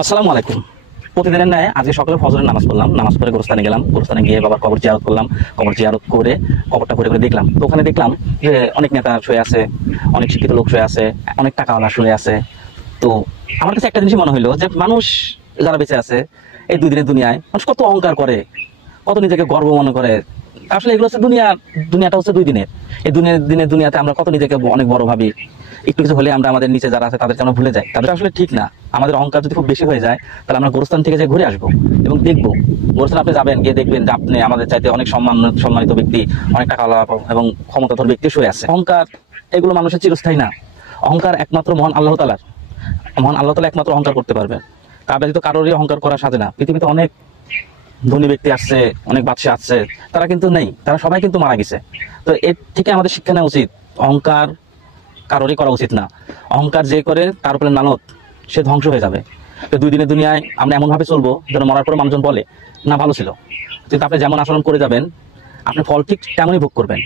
আসসালামু আলাইকুম। প্রতিদিনের ন্যায় আজকে সকালে ফজরের নামাজ পড়লাম, নামাজ পড়ে গোরস্থানে গেলাম, গোরস্থানে গিয়ে বাবার কবর জিয়ারত করলাম। কবর জিয়ারত করে কবরটা ঘুরে ঘুরে দেখলাম, তো ওখানে দেখলাম যে অনেক নেতা শুয়ে আছে, অনেক শিক্ষিত লোক শুয়ে আছে, অনেক টাকাওয়ালা শুয়ে আছে। তো আমার কাছে একটা জিনিস মনে হইলো যে মানুষ যারা বেঁচে আছে এই দুই দিনের দুনিয়ায়, মানুষ কত অহংকার করে, কত নিজেকে গর্ব মনে করে। আসলে এগুলো হচ্ছে দুনিয়া, দুনিয়াটা হচ্ছে দুই দিনের। এই দিনের দুনিয়াতে আমরা কত নিজেকে অনেক বড় ভাবি, একটু কিছু হলে আমরা আমাদের নিচে যারা আছে তাদেরকে আমরা ভুলে যাই। তাদের আসলে ঠিক না। আমাদের অহংকার যদি খুব বেশি হয়ে যায়, তাহলে আমরা গোরস্থান থেকে যে ঘুরে আসবো এবং দেখবো, গোরস্থান আপনি যাবেন, গিয়ে দেখবেন যে আপনি আমাদের চাইতে অনেক সম্মানিত ব্যক্তি, অনেক টাকাওয়ালা এবং ক্ষমতাধর ব্যক্তি শুয়ে আছে। অহংকার এগুলো মানুষের চিরস্থায়ী না। অহংকার একমাত্র মহান আল্লাহ তাআলার। মহান আল্লাহ তাআলা একমাত্র অহংকার করতে পারবেন। তার ব্যতীত কারোরই অহংকার করা সাজে না। পৃথিবীতে অনেক ধনী ব্যক্তি আসছে, অনেক বাদশা আসছে, তারা কিন্তু নেই, তারা সবাই কিন্তু মারা গেছে। তো এর থেকে আমাদের শিক্ষা নেওয়া উচিত, অহংকার কারোরই করা উচিত না। অহংকার যে করে তার উপরে লানত, সে ধ্বংস হয়ে যাবে। তো দুই দিনের দুনিয়ায় আমরা এমন ভাবে চলবো যেন মরার পর মানুষজন বলে না ভালো ছিল। কিন্তু আপনি যেমন আচরণ করে যাবেন, আপনি ফল ঠিক তেমনই ভোগ করবেন।